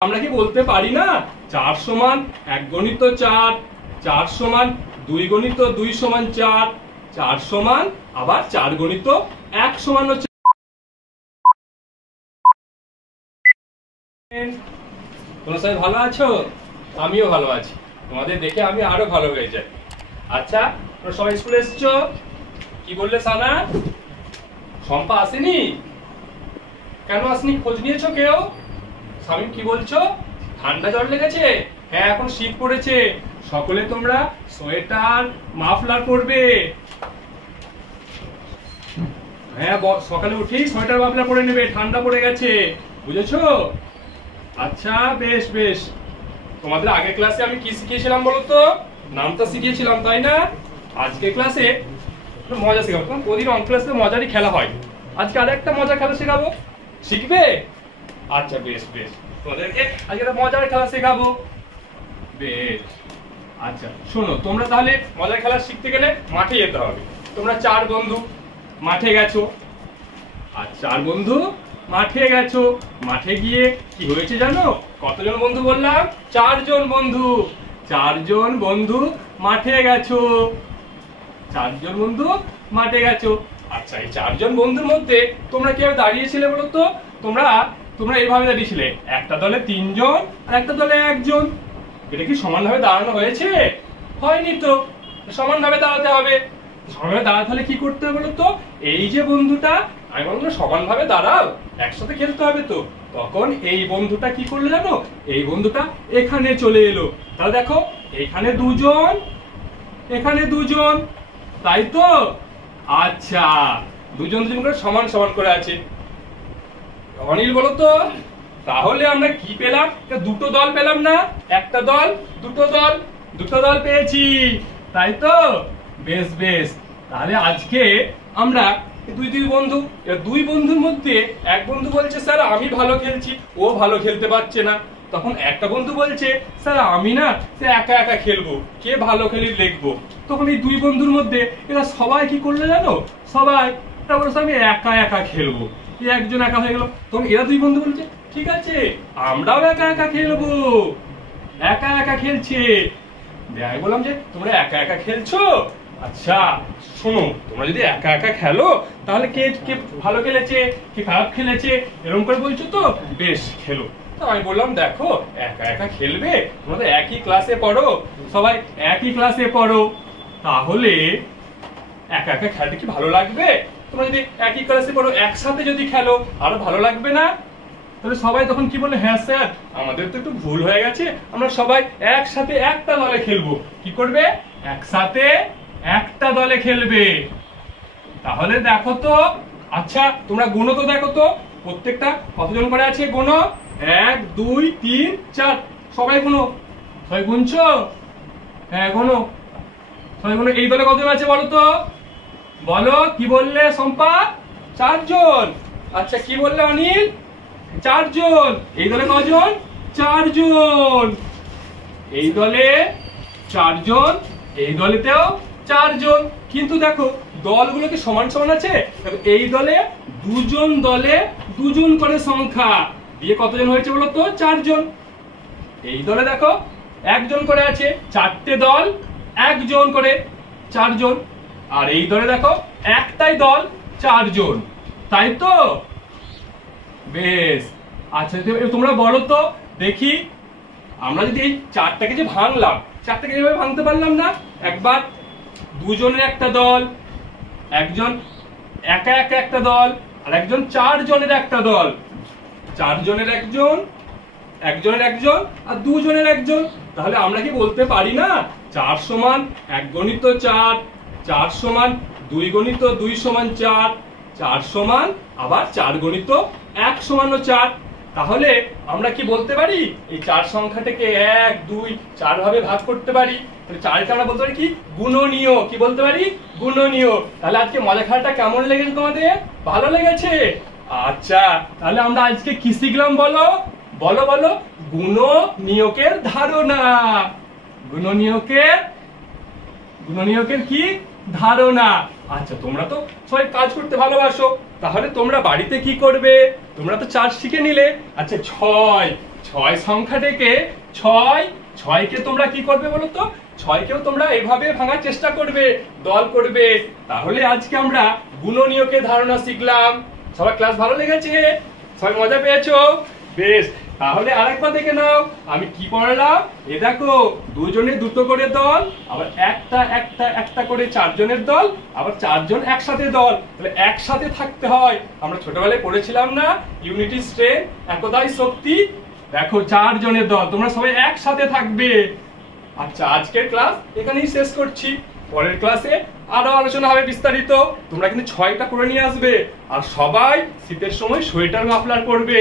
আমরা কি বলতে পারি না 4 সমান 1 গণিত 4, 4 সমান 2 গণিত 2 সমান 4, 4 সমান আবার 4 গণিত 1 সমান হচ্ছে। তোমরা সবাই ভালো আছো? আমিও ভালো আছি। তোমাদের দেখে আমি আরো ভালো হয়ে যাই। আচ্ছা, তোমরা সবাই স্কুলে এসেছো? কি বললে সানা? শম্পা আসেনি? কেন আসেনি? খোঁজ নিয়েছো কেউ? সামিম কি বলছো? ঠান্ডা জ্বর লেগেছে? হ্যাঁ, এখন শীত পড়েছে, সকলে তোমরা সোয়েটার মাফলার পরবে। হ্যাঁ, সকালে উঠেই সোয়েটার মাফলার পরে নেবে, ঠান্ডা পড়ে গেছে, বুঝেছো? আচ্ছা, বেশ বেশ। তোমাদের আগের ক্লাসে আমি কি শিখিয়েছিলাম বলো তো? নামটা শিখিয়েছিলাম, তাই না? আজকে ক্লাসে মজা শেখাবো। তোমার প্রতিদিন অঙ্ক ক্লাসে মজারই খেলা হয়, আজকে আরেকটা মজার খেলা শেখাবো, শিখবে? আচ্ছা, বেশ বেশ, তোমাদেরকে আজকে একটা মজার খেলা শেখাবো। বেশ, আচ্ছা শোনো, তোমরা তাহলে মজার খেলা শিখতে গেলে মাঠে যেতে হবে। তোমরা 4 বন্ধু মাঠে গেছো। আর 4 বন্ধু মাঠে গেছো, মাঠে গিয়ে কি হয়েছে জানো? কতজন বন্ধু বললাম? 4 জন বন্ধু। 4 জন বন্ধু মাঠে গেছো, 4 জন বন্ধু মাঠে গেছো। আচ্ছা, এই 4 জন বন্ধুর মধ্যে তোমরা কিভাবে দাঁড়িয়েছিলে বলো তো? তোমরা এইভাবে দাঁড়িয়েছিলে, একটা দলে 3 জন আর একটা দলে 1 জন। এটা কি সমানভাবে দাঁড়ানো হয়েছে? হয়নি তো। সমানভাবে দাঁড়াতে হবে। সমানভাবে দাঁড়াতে হলে কি করতে হবে বলো তো? এই যে বন্ধুটা, আমি বললাম সমানভাবে দাঁড়াও, একসাথে খেলতে হবে তো। তখন এই বন্ধুটা কি করলো জানো? এই বন্ধুটা এখানে চলে এলো। তাহলে দেখো, এখানে 2 জন, এখানে 2 জন, তাই তো? আচ্ছা, 2 জন 2 জন করে সমান সমান করে আছে। অনিল বলো তো, তাহলে আমরা কি পেলাম? দুটো দল পেলাম না? একটা দল, দুটো দল পেয়েছি, তাই তো? বেশ বেশ। তাহলে আজকে আমরা দুই বন্ধু, দুই বন্ধুর মধ্যে এক বন্ধু বলছে স্যার আমি ভালো খেলছি, ও ভালো খেলতে পারছে না। তখন একটা বন্ধু বলছে স্যার আমি না সে একা একা খেলবো, কে ভালো খেলি দেখবো। তখন এই 2 বন্ধুর মধ্যে এরা সবাই কি করলো জানো? সবাই আমি একা একা খেলবো। একজন একা হয়ে গেল, তখন এরা 2 বন্ধু বলছে ঠিক আছে আমরাও একা একা খেলবো। একা একা খেলছে। আমি বললাম যে তোমরা একা একা খেলছো? আচ্ছা শোনো, তোমরা যদি একা একা খেলো তাহলে কে কে ভালো খেলেছে, কে খারাপ খেলেছে, এরকম করে বলছো তো? বেশ, খেলো। তো আমি বললাম দেখো, একা একা খেলবে, তোমরা তো একই ক্লাসে পড়ো, সবাই একই ক্লাসে পড়ো, তাহলে একা একা খেলতে কি ভালো লাগবে? তোমরা যদি একই ক্লাসে পড়ো, একসাথে যদি খেলো আরো ভালো লাগবে না? তাহলে সবাই তখন কি বলে, হ্যাঁ স্যার আমাদের তো একটু ভুল হয়ে গেছে, আমরা সবাই একসাথে একটা দলে খেলবো। কি করবে? একসাথে একটা দলে খেলবে। তাহলে দেখো তো, আচ্ছা তোমরা গুনো তো, দেখো তো প্রত্যেকটা কতজন করে আছে, গুনো। 1 2 3 4, সবাই গুনো। সবাই গুনছো? হ্যাঁ গুনো, সবাই গুনো। এই দলে কতজন আছে বলো তো? বলো, কি বললে শম্পা? 4 জন। আচ্ছা, কি বললে অনিল? 4 জন। এই দলে কজন? 4 জন। এই দলে 4 জন, এই দলেতেও 4 জন। কিন্তু দেখো দলগুলো কি সমান সমান আছে? এই দলে 2 জন, দলে 2 জন করে সংখ্যা দিয়ে কতজন হয়েছে বলো তো? 4 জন। এই দলে দেখো 1 জন করে আছে, 4টে দল 1 জন করে, 4 জন। আর এই দলে দেখো একটাই দল, 4 জন, তাই তো? বেশ, আচ্ছা তোমরা বলো তো দেখি, আমরা যদি এই 4টাকে যে ভাঙলাম, 4টাকে যেভাবে ভাঙতে পারলাম না? একবার 2 জনের একটা দল, একজন একা একা একটা দল, আর একজন 4 জনের একটা দল। 4 জনের একজন, একজনের একজন, আর 2 জনের একজন। তাহলে আমরা কি বলতে পারি না 4 সমান 1 গণিত 4, 4 সমান 2 গণিত 2 সমান 4, 4 সমান আবার 4 গণিত 1 সমান 4। তাহলে আমরা কি বলতে পারি? এই 4 সংখ্যাটাকে 1 2 4 ভাবে ভাগ করতে পারি। তাহলে 4কে আমরা বলতে পারি কি? গুণনীয়। কি বলতে পারি? গুণনীয়। তাহলে আজকে মজা খেলাটা কেমন লেগেছে তোমাদের? ভালো লেগেছে? আচ্ছা, তাহলে আমরা আজকে কি শিখলাম বলো? বলো বলো। গুণনীয়কের ধারণা। গুণনীয়কের কি ধারণা। আচ্ছা, তোমরা তো সবাই কাজ করতে ভালোবাসো, তাহলে তোমরা বাড়িতে কি করবে? তোমরা তো 4 শিখে নিলে। আচ্ছা, 6 ছয় সংখ্যাটাকে ছয় ছয়কে তোমরা কি করবে বলো তো? ছয়কেও তোমরা এভাবে ভাঙার চেষ্টা করবে, দল করবে। তাহলে আজকে আমরা গুণনীয়কের ধারণা শিখলাম। সবার ক্লাস ভালো লেগেছে? সবাই মজা পেয়েছো? বেশ, তাহলে আরেকবার দেখে নাও আমি কি পড়ালাম। এ দেখো, দুজনে দুটো করে দল, আবার একটা একটা একটা করে চারজনের দল, আবার চারজন একসাথে দল। তাহলে একসাথে থাকতে হয়। আমরা ছোটবেলায় পড়েছিলাম না, ইউনিটি স্ট্রেংথ, একতাই শক্তি। দেখো, চারজনের দল, তোমরা সবাই একসাথে থাকবে। আচ্ছা, আজকের ক্লাস এখানেই শেষ করছি। পরের ক্লাসে আরো আলোচনা হবে বিস্তারিত। তোমরা কিন্তু 6টা করে নিয়ে আসবে, আর সবাই শীতের সময় সোয়েটার মাফলার পরবে।